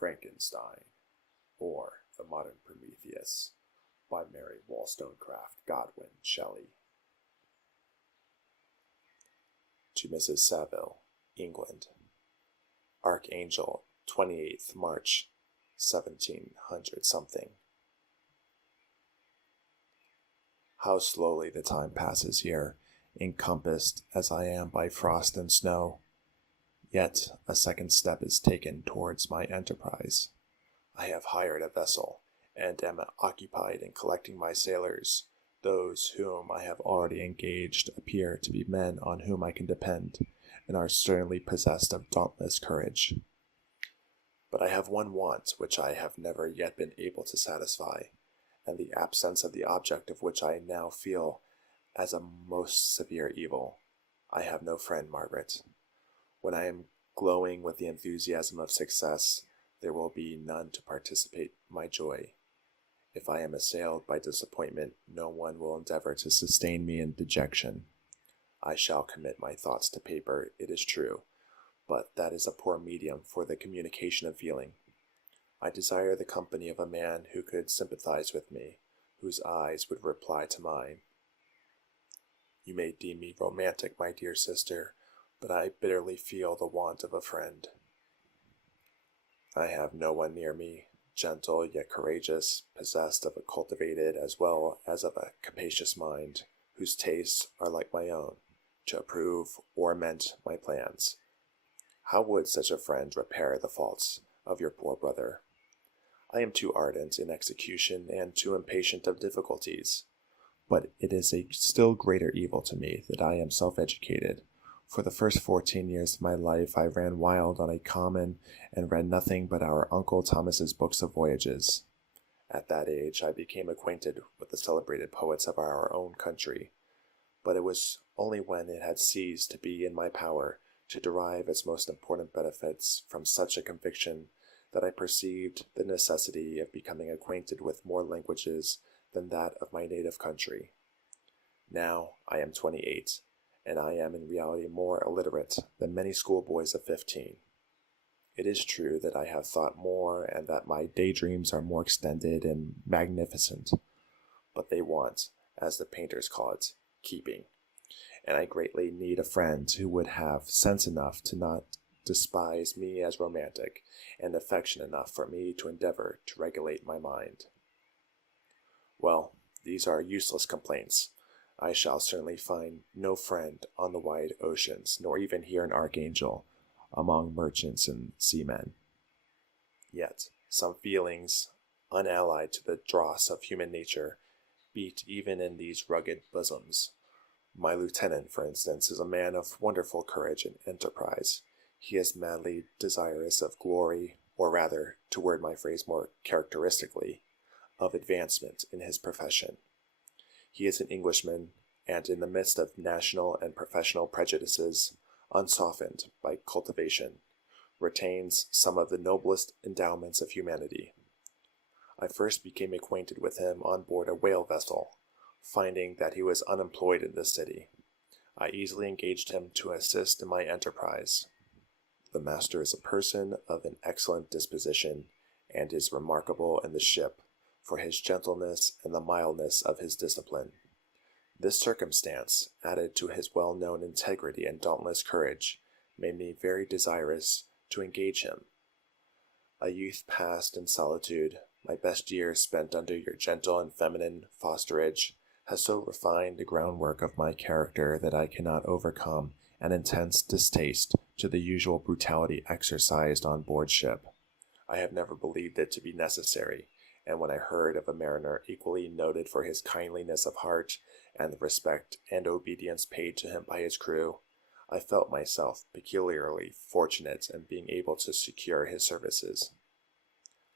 Frankenstein, or The Modern Prometheus, by Mary Wollstonecraft Godwin Shelley. To Mrs. Saville, England. Archangel, 28th March, 1700 something. How slowly the time passes here, encompassed as I am by frost and snow. Yet a second step is taken towards my enterprise. I have hired a vessel, and am occupied in collecting my sailors. Those whom I have already engaged appear to be men on whom I can depend, and are certainly possessed of dauntless courage. But I have one want which I have never yet been able to satisfy, and the absence of the object of which I now feel as a most severe evil. I have no friend, Margaret. When I am glowing with the enthusiasm of success, there will be none to participate my joy. If I am assailed by disappointment, no one will endeavor to sustain me in dejection. I shall commit my thoughts to paper, it is true, but that is a poor medium for the communication of feeling. I desire the company of a man who could sympathize with me, whose eyes would reply to mine. You may deem me romantic, my dear sister, but I bitterly feel the want of a friend. I have no one near me, gentle yet courageous, possessed of a cultivated as well as of a capacious mind, whose tastes are like my own, to approve or amend my plans. How would such a friend repair the faults of your poor brother? I am too ardent in execution and too impatient of difficulties, but it is a still greater evil to me that I am self-educated. For the first 14 years of my life I ran wild on a common and read nothing but our Uncle Thomas's books of voyages. At that age I became acquainted with the celebrated poets of our own country, but it was only when it had ceased to be in my power to derive its most important benefits from such a conviction that I perceived the necessity of becoming acquainted with more languages than that of my native country. Now I am 28, and I am in reality more illiterate than many schoolboys of 15. It is true that I have thought more and that my daydreams are more extended and magnificent, but they want, as the painters call it, keeping, and I greatly need a friend who would have sense enough to not despise me as romantic, and affection enough for me to endeavor to regulate my mind. Well, these are useless complaints. I shall certainly find no friend on the wide oceans, nor even here an archangel among merchants and seamen. Yet some feelings, unallied to the dross of human nature, beat even in these rugged bosoms. My lieutenant, for instance, is a man of wonderful courage and enterprise. He is madly desirous of glory, or rather, to word my phrase more characteristically, of advancement in his profession. He is an Englishman, and in the midst of national and professional prejudices, unsoftened by cultivation, retains some of the noblest endowments of humanity. I first became acquainted with him on board a whale vessel, finding that he was unemployed in the city. I easily engaged him to assist in my enterprise. The master is a person of an excellent disposition, and is remarkable in the ship for his gentleness and the mildness of his discipline. This circumstance, added to his well-known integrity and dauntless courage, made me very desirous to engage him. A youth passed in solitude, my best years spent under your gentle and feminine fosterage, has so refined the groundwork of my character that I cannot overcome an intense distaste to the usual brutality exercised on board ship. I have never believed it to be necessary, and when I heard of a mariner equally noted for his kindliness of heart and the respect and obedience paid to him by his crew, I felt myself peculiarly fortunate in being able to secure his services.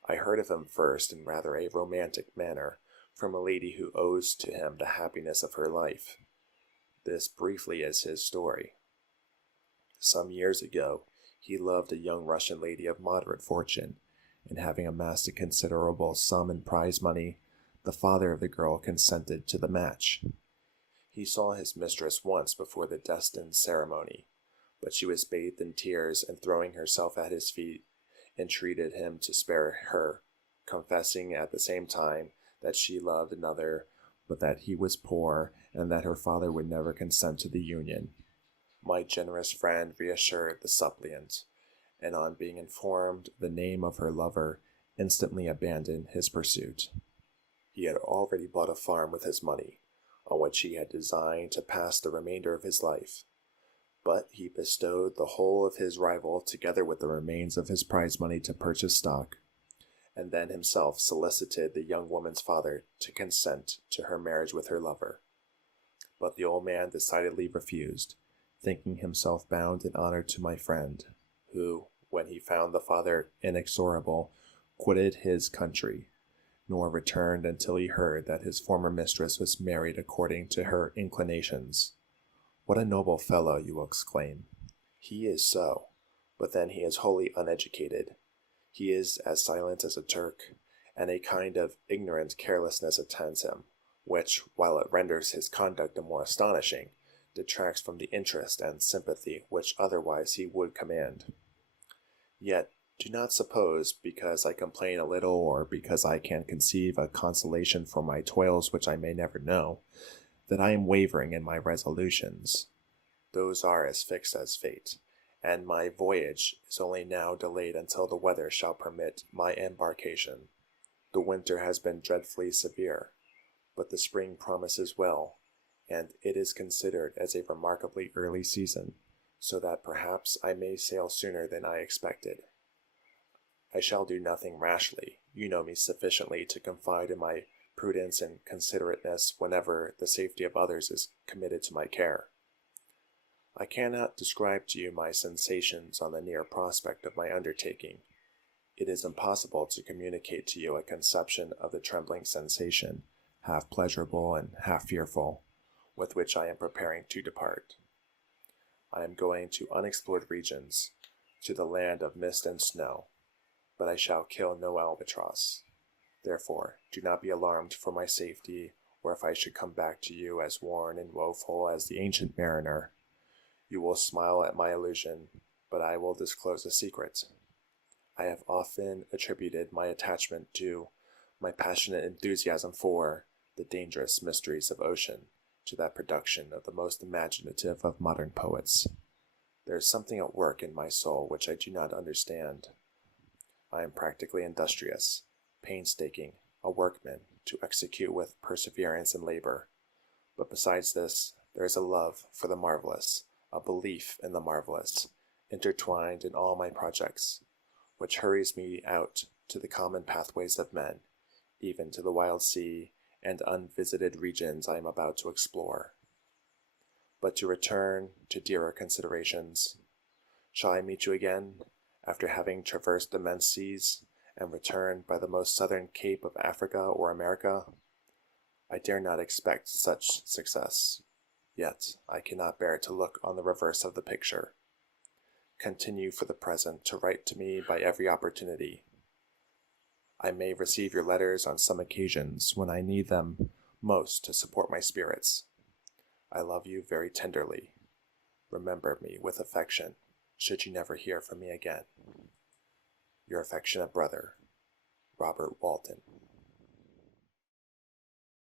I heard of him first in rather a romantic manner from a lady who owes to him the happiness of her life. This briefly is his story. Some years ago, he loved a young Russian lady of moderate fortune, and having amassed a considerable sum in prize money, the father of the girl consented to the match. He saw his mistress once before the destined ceremony, but she was bathed in tears, and throwing herself at his feet, entreated him to spare her, confessing at the same time that she loved another, but that he was poor and that her father would never consent to the union. My generous friend reassured the suppliant, and on being informed the name of her lover, instantly abandoned his pursuit. He had already bought a farm with his money, on which he had designed to pass the remainder of his life, but he bestowed the whole of his rival together with the remains of his prize money to purchase stock, and then himself solicited the young woman's father to consent to her marriage with her lover. But the old man decidedly refused, thinking himself bound in honor to my friend, who, when he found the father inexorable, quitted his country, nor returned until he heard that his former mistress was married according to her inclinations. What a noble fellow, you will exclaim. He is so, but then he is wholly uneducated. He is as silent as a Turk, and a kind of ignorant carelessness attends him, which, while it renders his conduct the more astonishing, detracts from the interest and sympathy which otherwise he would command. Yet, do not suppose, because I complain a little, or because I can conceive a consolation for my toils which I may never know, that I am wavering in my resolutions. Those are as fixed as fate, and my voyage is only now delayed until the weather shall permit my embarkation. The winter has been dreadfully severe, but the spring promises well, and it is considered as a remarkably early season, so that perhaps I may sail sooner than I expected. I shall do nothing rashly. You know me sufficiently to confide in my prudence and considerateness whenever the safety of others is committed to my care. I cannot describe to you my sensations on the near prospect of my undertaking. It is impossible to communicate to you a conception of the trembling sensation, half pleasurable and half fearful, with which I am preparing to depart. I am going to unexplored regions, to the land of mist and snow, but I shall kill no albatross. Therefore, do not be alarmed for my safety, or if I should come back to you as worn and woeful as the ancient mariner. You will smile at my illusion, but I will disclose a secret. I have often attributed my attachment to my passionate enthusiasm for the dangerous mysteries of ocean, to that production of the most imaginative of modern poets. There is something at work in my soul which I do not understand. I am practically industrious, painstaking, a workman, to execute with perseverance and labor. But besides this, there is a love for the marvelous, a belief in the marvelous, intertwined in all my projects, which hurries me out to the common pathways of men, even to the wild sea and unvisited regions I am about to explore. But to return to dearer considerations, shall I meet you again, after having traversed immense seas, and returned by the most southern cape of Africa or America? I dare not expect such success, yet I cannot bear to look on the reverse of the picture. Continue for the present to write to me by every opportunity. I may receive your letters on some occasions when I need them most to support my spirits. I love you very tenderly. Remember me with affection, should you never hear from me again. Your affectionate brother, Robert Walton.